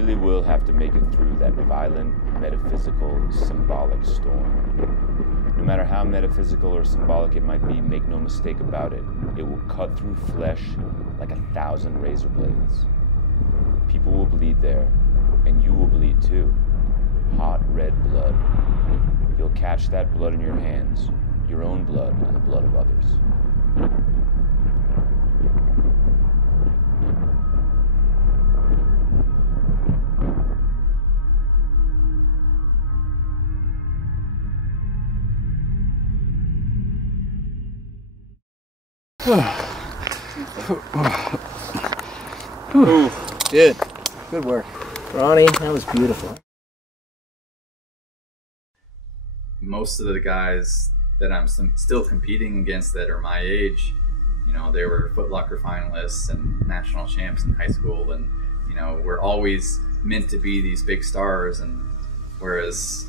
really will have to make it through that violent, metaphysical, symbolic storm. No matter how metaphysical or symbolic it might be, make no mistake about it, it will cut through flesh like 1,000 razor blades. People will bleed there, and you will bleed too. Hot red blood. You'll catch that blood in your hands, your own blood and the blood of others. Ooh, good. Good work. Ronnie, that was beautiful. Most of the guys that I'm still competing against that are my age, you know, they were Foot Locker finalists and national champs in high school, and, you know, we're always meant to be these big stars. And whereas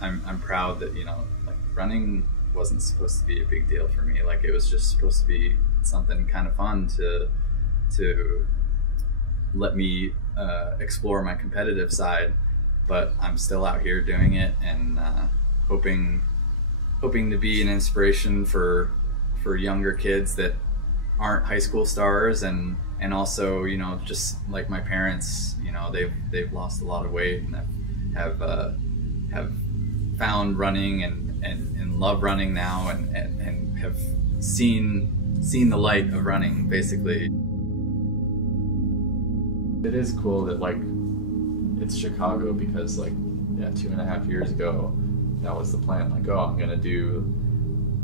I'm proud that, you know, like, running wasn't supposed to be a big deal for me. Like, it was just supposed to be something kind of fun to let me explore my competitive side, but I'm still out here doing it, and hoping to be an inspiration for younger kids that aren't high school stars, and also, you know, just like my parents, you know, they've lost a lot of weight and have found running and love running now, and have seen the light of running, basically. It is cool that, like, it's Chicago, because, like, yeah, 2.5 years ago, that was the plan. Like, oh, I'm gonna do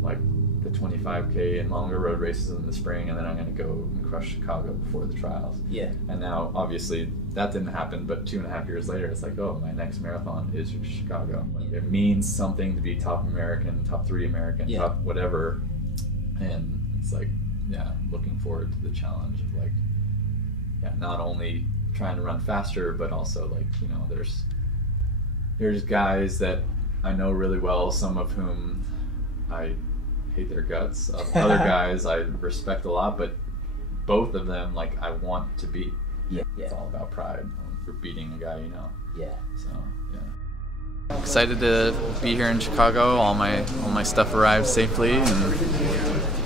like the 25K and longer road races in the spring, and then I'm gonna go and crush Chicago before the trials. Yeah. And now, obviously, that didn't happen, but 2.5 years later, it's like, oh, my next marathon is Chicago. Like, it means something to be top American, top 3 American, yeah, top whatever. And it's like, yeah, looking forward to the challenge of, like, yeah, not only trying to run faster, but also, like, you know, there's guys that I know really well, some of whom I hate their guts. Other guys I respect a lot, but both of them, like, I want to beat. Yeah. It's all about pride for beating a guy, you know. Yeah. So, yeah. Excited to be here in Chicago. All my stuff arrived safely, and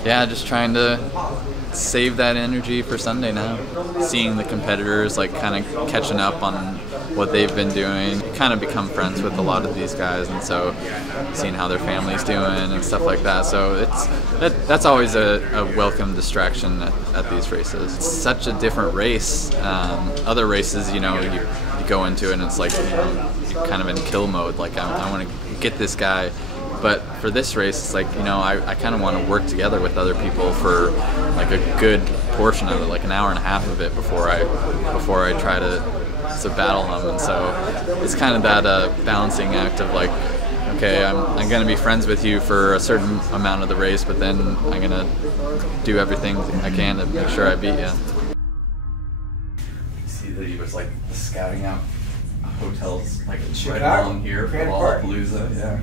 yeah, just trying to save that energy for Sunday now. Seeing the competitors, like, kind of catching up on what they've been doing. You kind of become friends with a lot of these guys, and so seeing how their family's doing and stuff like that. So that's always a welcome distraction at these races. It's such a different race. Other races, you know, you go into it and it's like, you know, you're kind of in kill mode. Like, I want to get this guy. But for this race, it's like, you know, I kind of want to work together with other people for like a good portion of it, like an hour and a half of it before I try to battle them. And so it's kind of that balancing act of, like, okay, I'm going to be friends with you for a certain amount of the race, but then I'm going to do everything I can to make sure I beat you. You see that he was, like, scouting out hotels, like, right along here for Lollapalooza. Yeah.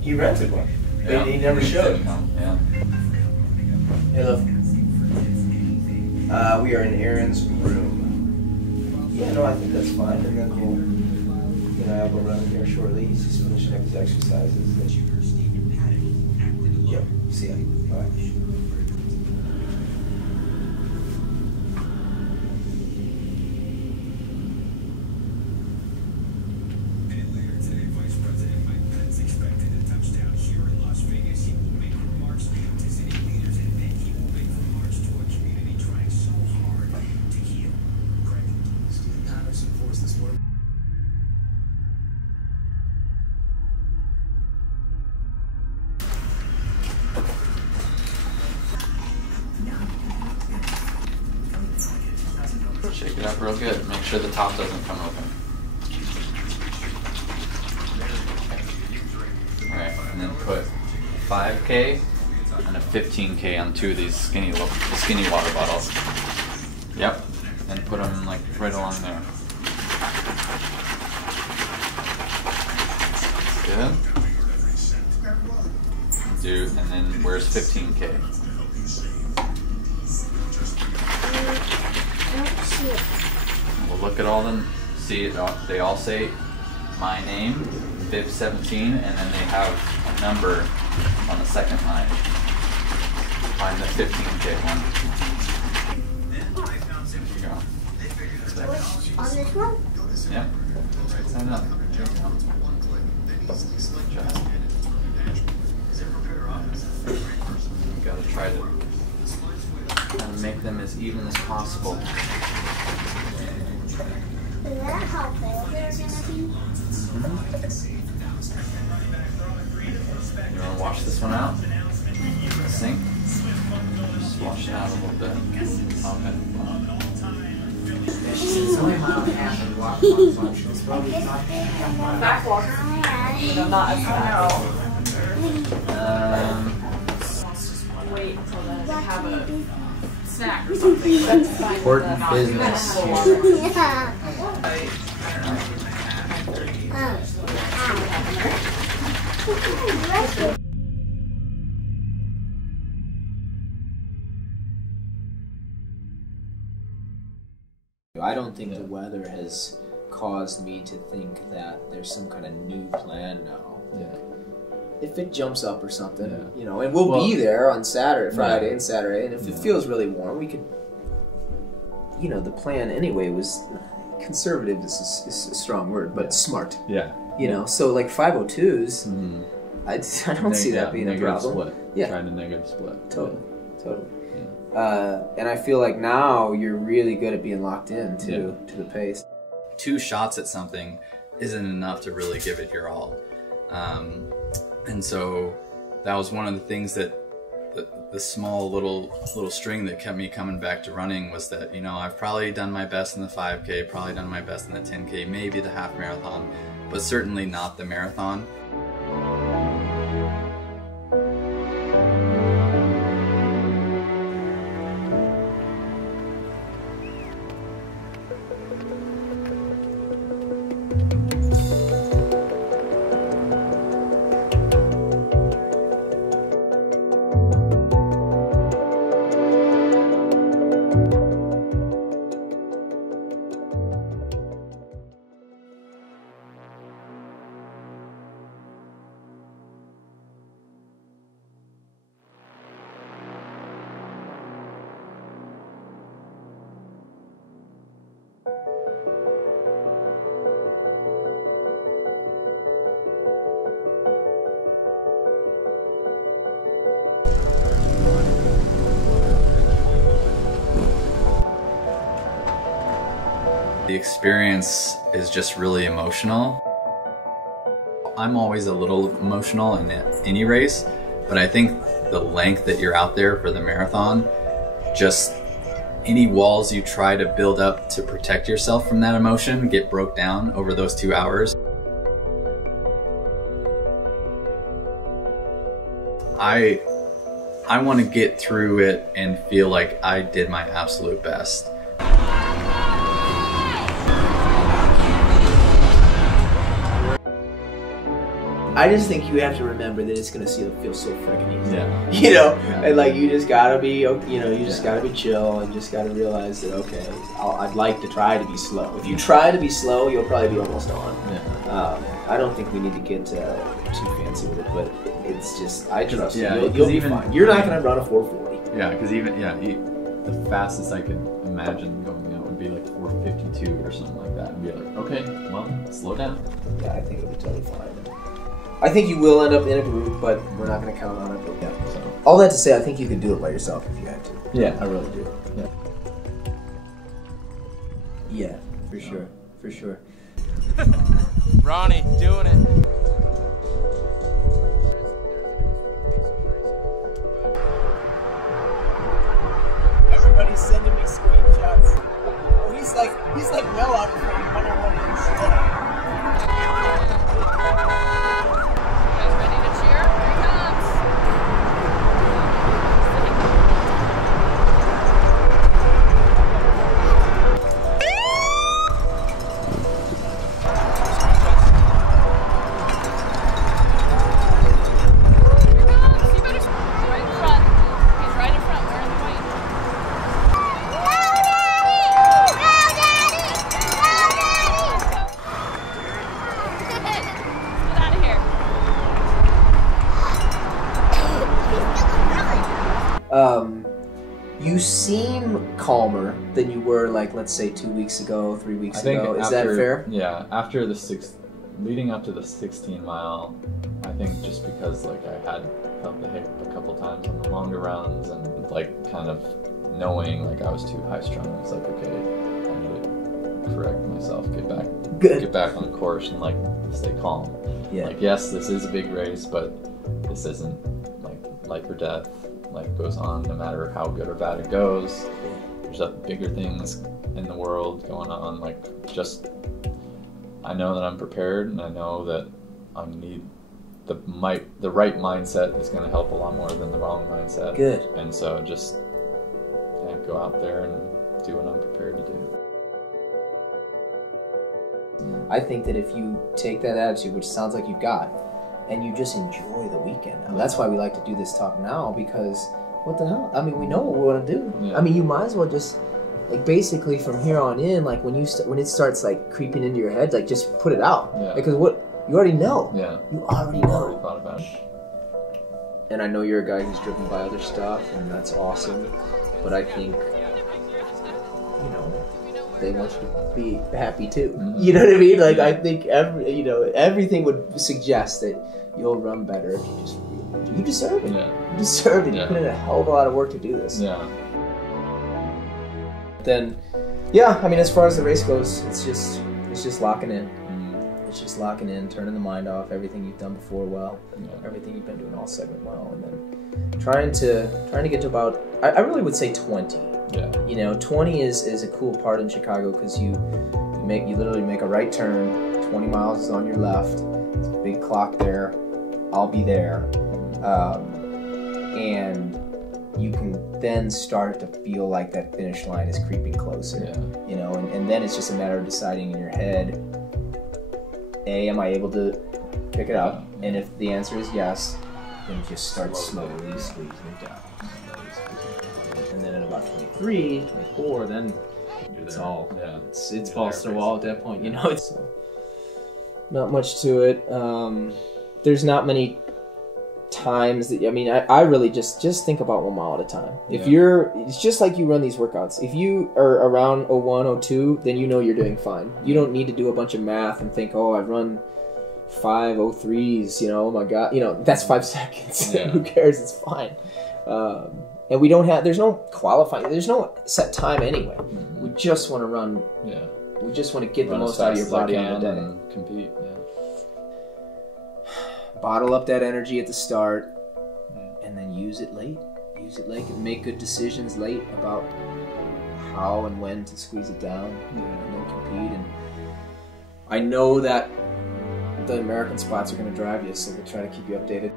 He rented one, but yeah, he never showed. Yeah. Hey, look. We are in Aaron's room. Yeah, no, I think that's fine. And then we'll, you know, I'll go run here shortly. He's just finishing up his exercises. Yep. See ya. Bye. Shake it up real good. Make sure the top doesn't come open. Alright, and then put 5K and a 15K on 2 of these skinny water bottles. Yep, and put them, like, right along there. Good. And then where's 15K? I don't see it. look at all them, see it, they all say my name, bib 17, and then they have a number on the second line. Find the 15K one. There you go. On this one? Yeah. Right side up. There you go. You gotta try to kind of make them as even as possible. Is that how big they're gonna be? You wanna wash this one out? Sink? Just wash it out a little bit. Okay. It's only a mile and a half and walk function. It's probably not half mile. Back walk. No, not as fast. Wait until then to have a snack or something. That's fine. Important business. Yeah. I don't think the weather has caused me to think that there's some kind of new plan now. Yeah. If it jumps up or something, Yeah. you know, and we'll be there on Saturday, Friday Yeah. and Saturday, and if it feels really warm, we could, you know, the plan anyway was, conservative is a strong word, but smart. Yeah. You know, so like 502s, I don't see that being a problem. Split. Yeah. Trying to negative split. Totally. And I feel like now you're really good at being locked in to the pace. 2 shots at something isn't enough to really give it your all. And so that was one of the things that the small little string that kept me coming back to running was that, you know, I've probably done my best in the 5K, probably done my best in the 10K, maybe the half marathon, but certainly not the marathon. The experience is just really emotional. I'm always a little emotional in any race, but I think the length that you're out there for the marathon, just any walls you try to build up to protect yourself from that emotion get broke down over those 2 hours. I want to get through it and feel like I did my absolute best. I just think you have to remember that it's gonna feel so freaking easy. Yeah. You know, and like you just gotta be, you know, you just gotta be chill and just gotta realize that okay, I'd like to try to be slow. If you try to be slow, you'll probably be almost on. Yeah. I don't think we need to get too fancy with it, but it's just I trust you. Yeah, You'll be even- fine. You're not gonna run a 440. Yeah, because even the fastest I could imagine going out would be like 4:52 or something like that, and be like, okay, well, slow down. Yeah, I think it'll be totally fine. I think you will end up in a group, but we're not going to count on it. But yeah, so all that to say, I think you could do it by yourself if you had to. Yeah, I really do. Yeah. Yeah, for sure, for sure. Ronnie, doing it. Everybody's sending me screenshots. Oh, he's like well out from 101 inch. You seem calmer than you were, like, let's say 2 weeks ago, 3 weeks ago. Is that fair? Yeah, after leading up to the 16 mile, I think just because like I had felt the hip a couple times on the longer runs and like kind of knowing like I was too high strung, I was like, okay, I need to correct myself, get back on course and like stay calm. Yeah. Like, yes, this is a big race, but this isn't like life or death. Life goes on no matter how good or bad it goes. There's bigger things in the world going on. Like, just I know that I'm prepared, and I know that I need the right mindset is going to help a lot more than the wrong mindset. Good. And so just go out there and do what I'm prepared to do. I think that if you take that attitude, which sounds like you've got, and you just enjoy the weekend. And that's why we like to do this talk now, because what the hell? I mean, we know what we want to do. Yeah. I mean, you might as well just, like, basically from here on in, like, when it starts, like, creeping into your head, like, just put it out. Yeah. Because you already know. Yeah. You already know. I already thought about it. And I know you're a guy who's driven by other stuff, and that's awesome. But I think, you know, they want you to be happy too. Mm-hmm. You know what I mean? Like, I think everything would suggest that you'll run better if you just you deserve it. Yeah. You deserve it. Yeah. You put in a hell of a lot of work to do this. Yeah. Then, yeah, I mean, as far as the race goes, it's just locking in. Mm-hmm. It's just locking in, turning the mind off, everything you've done before well, Yeah. everything you've been doing all segment well, and then trying to get to about, I really would say 20. Yeah. You know, 20 is a cool part in Chicago because you literally make a right turn, 20 miles is on your left, it's a big clock there, I'll be there, and you can then start to feel like that finish line is creeping closer. Yeah. You know, and then it's just a matter of deciding in your head, A, am I able to pick it up? And if the answer is yes, then just start slowly squeezing it down. And then at about 23, 24, then it's all, it's balls to the wall at that point, you know? It's not much to it. There's not many times that, I mean, I really just think about 1 mile at a time. If it's just like you run these workouts. If you are around 01, 02, then you know you're doing fine. You don't need to do a bunch of math and think, oh, I've run 5:03s, you know, oh my God, you know, that's 5 seconds. Yeah. Who cares? It's fine. And we don't have, there's no qualifying, there's no set time anyway. Mm-hmm. We just want to run, we just want to get the most out of your body on the day. And compete, Bottle up that energy at the start, and then use it late. Use it late and make good decisions late about how and when to squeeze it down, and then compete. And I know that the American spots are going to drive you, so we'll try to keep you updated.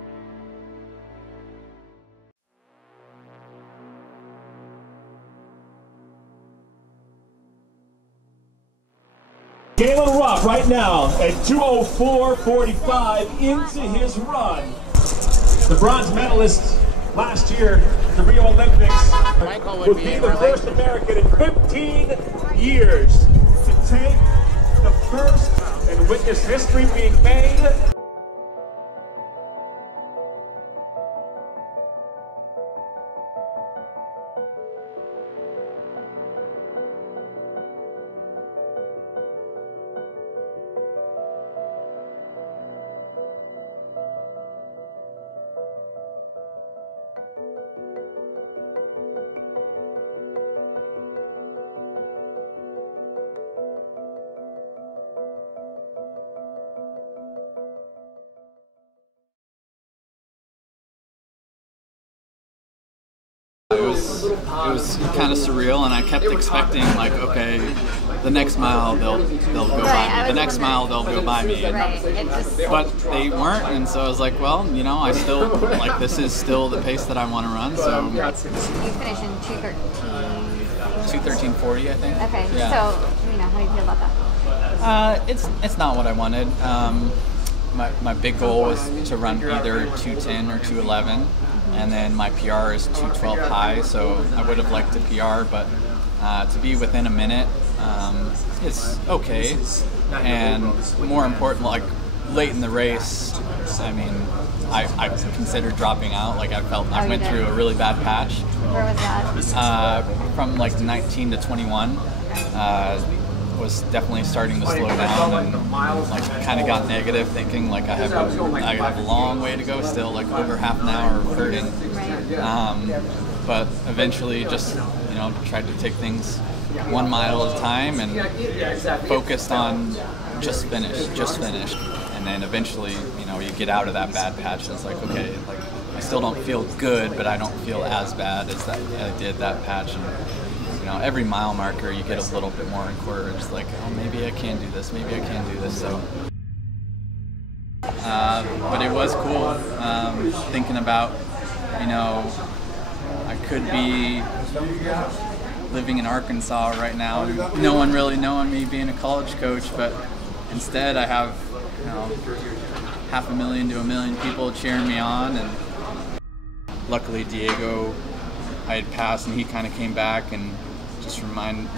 Galen Rupp right now at 2:04:45 into his run. The bronze medalist last year at the Rio Olympics would be the first American in 15 years to take the first and witness history being made. It was kind of surreal, and I kept expecting, like, okay, the next mile they'll go by me. The next mile they'll go by me. But they weren't, and so I was like, well, you know, I still, like, this is still the pace that I want to run, so. You finished in 2:13. 2:13:40, I think. Okay, yeah. So, you know, how do you feel about that? It's not what I wanted. My big goal was to run either 2:10 or 2:11. And then my PR is 2:12 high, so I would have liked to PR, but to be within a minute is okay. And more important, like late in the race, months. I mean, I considered dropping out. Like I went through a really bad patch. Where was that? From like 19 to 21. Was definitely starting to slow down and like kind of got negative, thinking like I have a long way to go still, like over half an hour of hurting. But eventually just, you know, tried to take things 1 mile at a time and focused on just finished. And then eventually, you know, you get out of that bad patch and it's like, okay, like I still don't feel good, but I don't feel as bad as that I did that patch. And, you know, every mile marker you get a little bit more encouraged, like, oh, maybe I can do this, maybe I can do this. So, but it was cool thinking about, you know, I could be living in Arkansas right now, and no one really knowing me being a college coach, but instead I have, you know, 500,000 to 1 million people cheering me on, and luckily Diego, I had passed and he kind of came back and just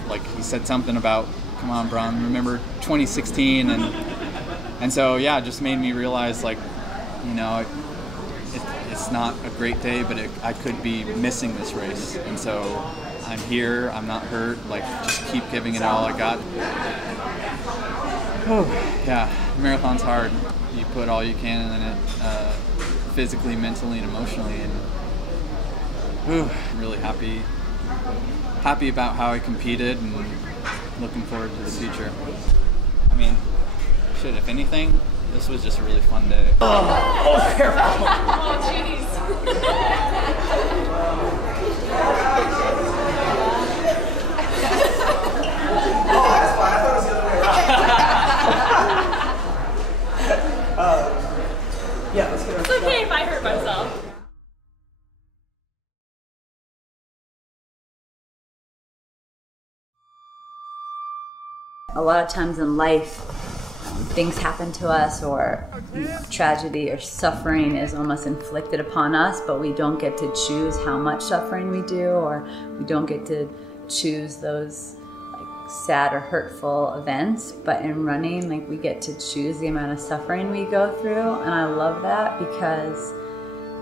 like he said something about, come on, Bron, remember 2016, and so yeah, it just made me realize, like, you know, it's not a great day, but I could be missing this race, and so I'm here, I'm not hurt, like just keep giving it all I got. Oh yeah, the marathon's hard. You put all you can in it, physically, mentally, and emotionally, and I'm really happy about how I competed and looking forward to the future. I mean, shit, if anything, this was just a really fun day. Oh, careful. Oh, jeez. Oh, that's fine. I thought it was the other way around. Yeah, let's get our... It's okay if I hurt myself. A lot of times in life, things happen to us, or tragedy or suffering is almost inflicted upon us, but we don't get to choose how much suffering we do, or we don't get to choose those like sad or hurtful events. But in running, like, we get to choose the amount of suffering we go through, and I love that, because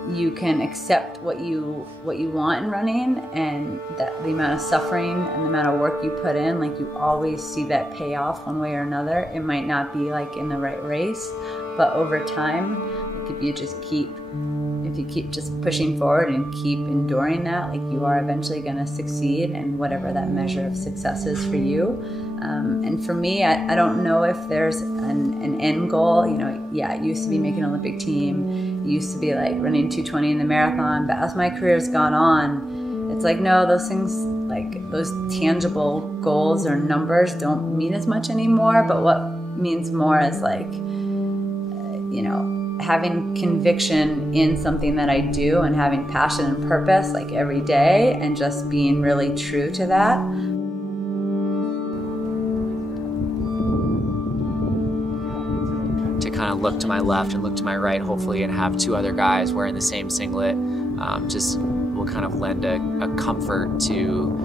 you can accept what you want in running, and that the amount of suffering and the amount of work you put in, like, you always see that payoff one way or another. It might not be like in the right race, but over time, like, if you keep just pushing forward and keep enduring that, like, you are eventually going to succeed in whatever that measure of success is for you. And for me, I don't know if there's an end goal. You know, yeah, it used to be making an Olympic team. It used to be like running 220 in the marathon. But as my career's gone on, it's like, no, those things, like those tangible goals or numbers don't mean as much anymore. But what means more is, like, you know, having conviction in something that I do and having passion and purpose, like, every day, and just being really true to that. Kind of look to my left and look to my right, hopefully, and have two other guys wearing the same singlet, just will kind of lend a comfort to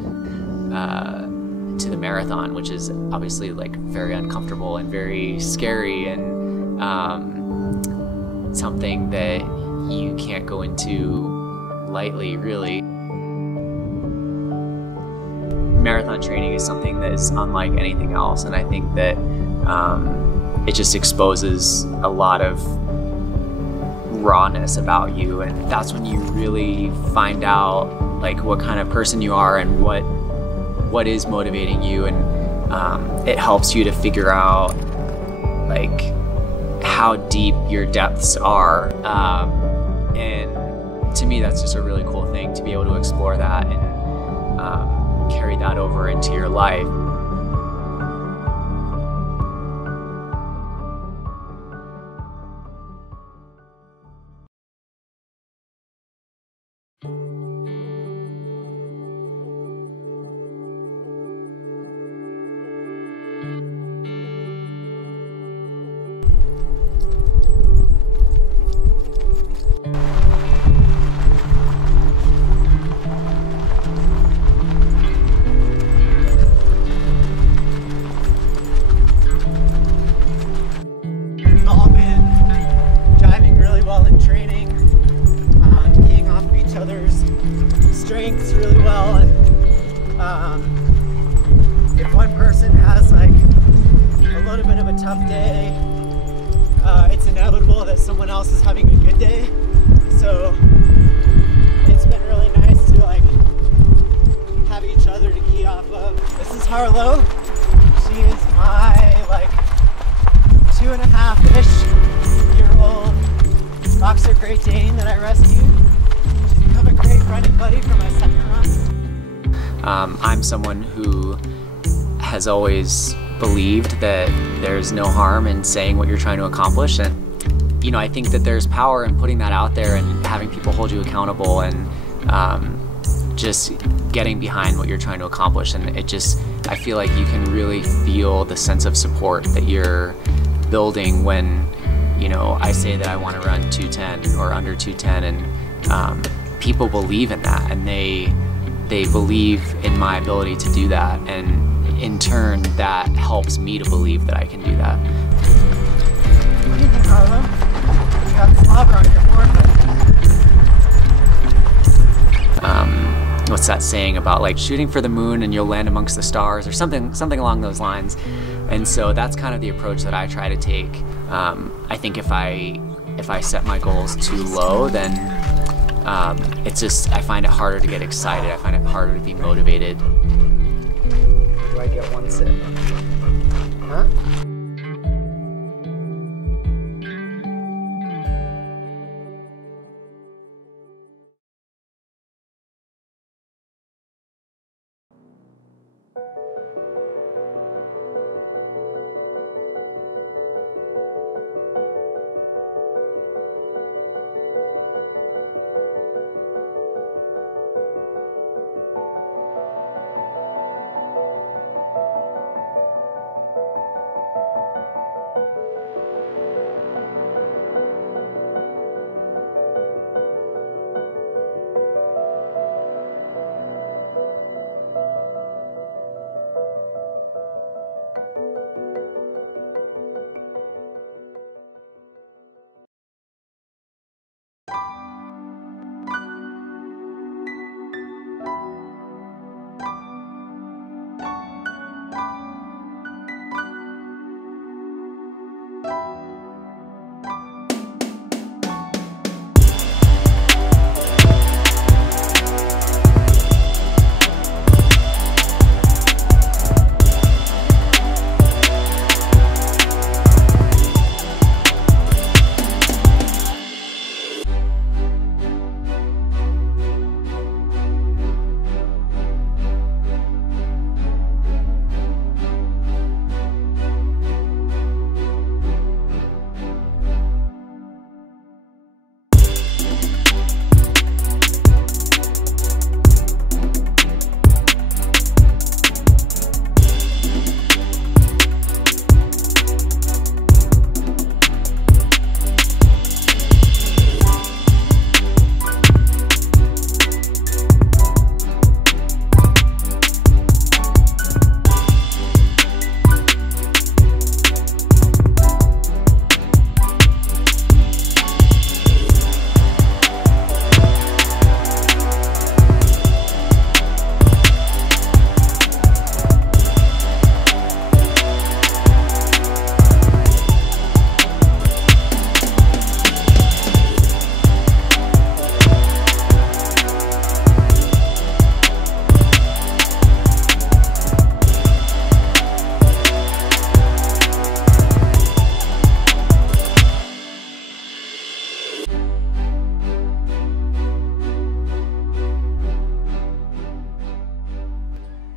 the marathon, which is obviously, like, very uncomfortable and very scary, and something that you can't go into lightly, really. Marathon training is something that is unlike anything else, and I think that it just exposes a lot of rawness about you, and that's when you really find out, like, what kind of person you are and what is motivating you, and it helps you to figure out, like, how deep your depths are, and to me that's just a really cool thing, to be able to explore that and carry that over into your life. strengths really well, and if one person has like a little bit of a tough day, it's inevitable that someone else is having a good day. So it's been really nice to like have each other to key off of. This is Harlow. She is my like 2.5-ish-year-old boxer Great Dane that I rescued. She's become a great running buddy for my second run. I'm someone who has always believed that there's no harm in saying what you're trying to accomplish, and you know, I think that there's power in putting that out there and having people hold you accountable, and just getting behind what you're trying to accomplish. And it just, I feel like you can really feel the sense of support that you're building when, you know, I say that I want to run 210 or under 210, and people believe in that, and they believe in my ability to do that, and in turn that helps me to believe that I can do that. What do you think, Harlow? You got slobber on your forehead. What's that saying about like shooting for the moon and you'll land amongst the stars, or something along those lines? And so that's kind of the approach that I try to take. I think if I set my goals too low, then it's just, I find it harder to get excited. I find it harder to be motivated. Do I get one sip? Huh?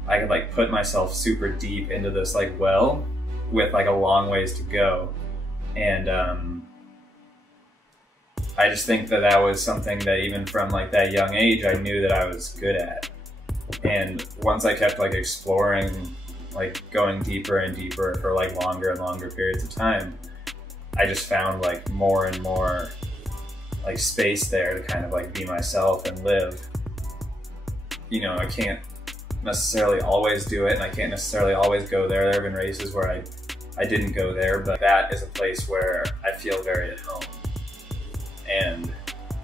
I could like put myself super deep into this like well with like a long ways to go. And I just think that that was something that even from like that young age, I knew that I was good at. And once I kept like exploring, like going deeper and deeper for like longer and longer periods of time, I just found like more and more like space there to kind of like be myself and live. You know, I can't necessarily always do it, and I can't necessarily always go there. There have been races where I didn't go there, but that is a place where I feel very at home. And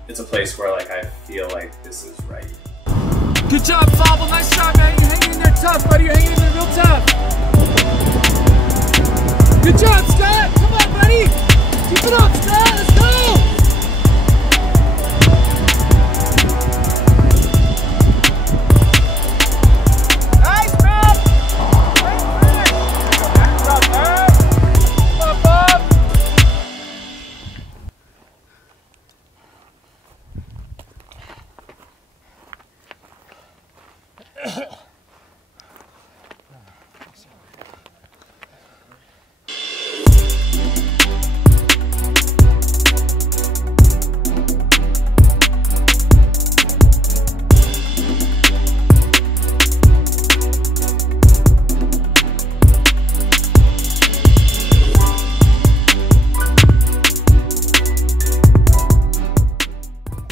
it's a place where like I feel like this is right. Good job, Fobble. Nice job, man. You're hanging in there tough, buddy. You're hanging in there real tough. Good job, Scott. Come on, buddy. Keep it up, Scott. Let's go. Nice, Bob. Nice finish. Good job, man. Come on, Bob.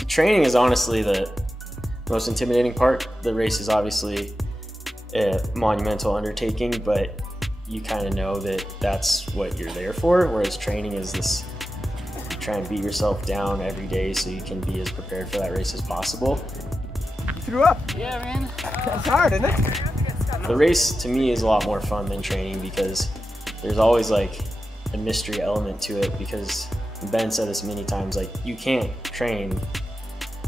Training is honestly the most intimidating part. The race is obviously a monumental undertaking, but you kind of know that that's what you're there for, whereas training is this, you try and beat yourself down every day so you can be as prepared for that race as possible. You threw up. Yeah, man. It's hard, isn't it? The race to me is a lot more fun than training because there's always like a mystery element to it, because Ben said this many times, like you can't train,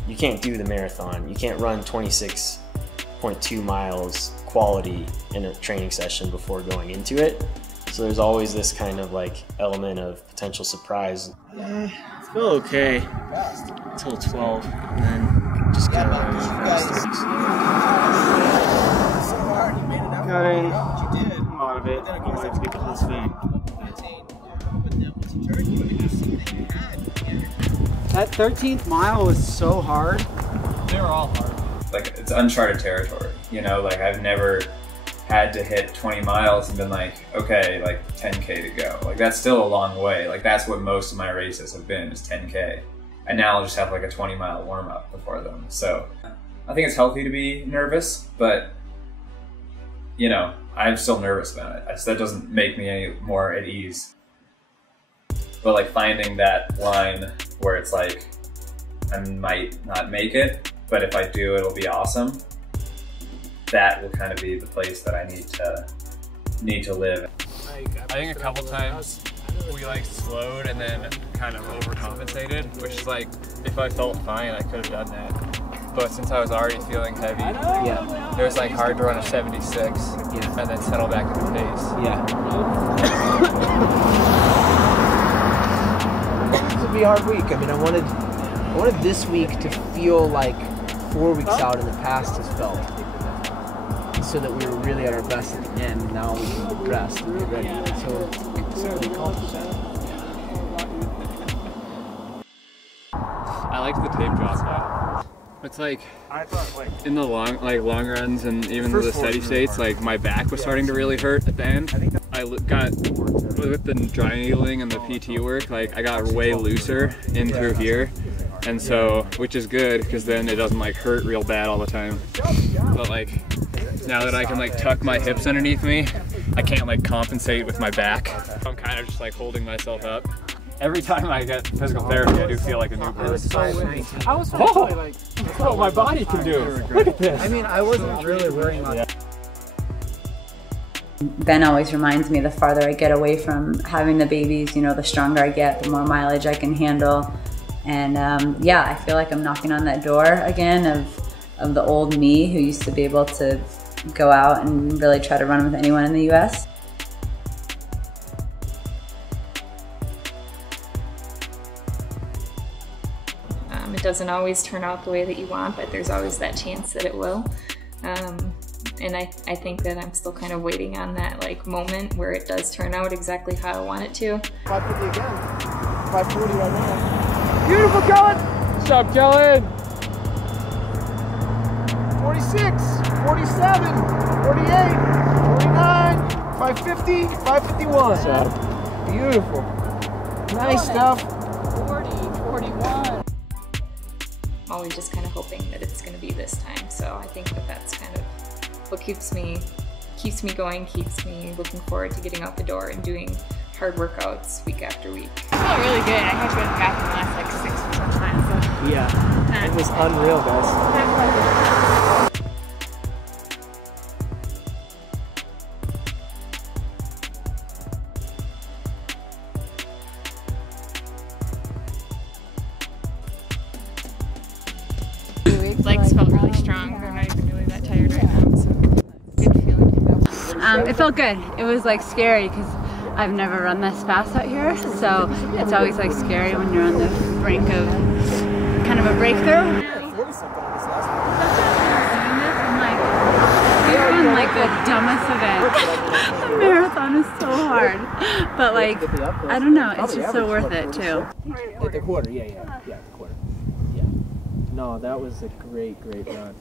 you can't do the marathon, you can't run 26.2 miles quality in a training session before going into it. So there's always this kind of like element of potential surprise. I feel okay until 12, and then just kind of got in a lot of it. I wanted to get the whole thing. That 13th mile was so hard. They were all hard. Like, it's uncharted territory, you know? Like, I've never had to hit 20 miles and been like, okay, like 10K to go. Like, that's still a long way. Like, that's what most of my races have been, is 10K. And now I'll just have like a 20-mile warm-up before them. So I think it's healthy to be nervous, but you know, I'm still nervous about it. That doesn't make me any more at ease. But like finding that line where it's like, I might not make it, but if I do, it'll be awesome. That will kind of be the place that I need to live. I think a couple times we like slowed and then kind of overcompensated, which is like, if I felt fine, I could have done that. But since I was already feeling heavy, yeah, it was like hard to run a 76, yeah, and then settle back into pace. Yeah. This would be a hard week. I mean, I wanted this week to feel like 4 weeks out in the past has felt, so that we were really at our best at the end, and now we can rest and get ready. So we accomplished that. I like the tape drop now. It's like, in the long runs and even the steady states, like my back was starting to really hurt at the end. I got, with the dry needling and the PT work, like I got way looser in through here. And so, which is good, because then it doesn't like hurt real bad all the time. But like, now that I can like tuck my hips underneath me, I can't like compensate with my back. I'm kind of just like holding myself up. Every time I get physical therapy, I do feel like a new person. I was like, what my body can do. Look at this. I mean, I wasn't really worrying about it. Ben always reminds me, the farther I get away from having the babies, you know, the stronger I get, the more mileage I can handle. And yeah, I feel like I'm knocking on that door again of the old me who used to be able to go out and really try to run with anyone in the US. It doesn't always turn out the way that you want, but there's always that chance that it will. And I think that I'm still kind of waiting on that like moment where it does turn out exactly how I want it to. 550 again. 540 right now. Beautiful, Kellen! Good job, Kellen! 46, 47, 48, 49, 550, 551. Beautiful. Nice stuff. 40, 41. I'm always just kind of hoping that it's going to be this time. So I think that that's kind of what keeps me going, keeps me looking forward to getting out the door and doing hard workouts week after week. I felt really good. I had to go to the bathroom last like 6 or 7 times. So. Yeah, it was unreal, guys. Legs felt really strong. They're not even really that tired right now, so good feeling. It felt good. It was like scary because I've never run this fast out here, so it's always like scary when you're on the brink of kind of a breakthrough. Like the dumbest event. The marathon is so hard, but like I don't know, it's just so worth it too. At the quarter, yeah, at the quarter. Yeah. No, that was a great run.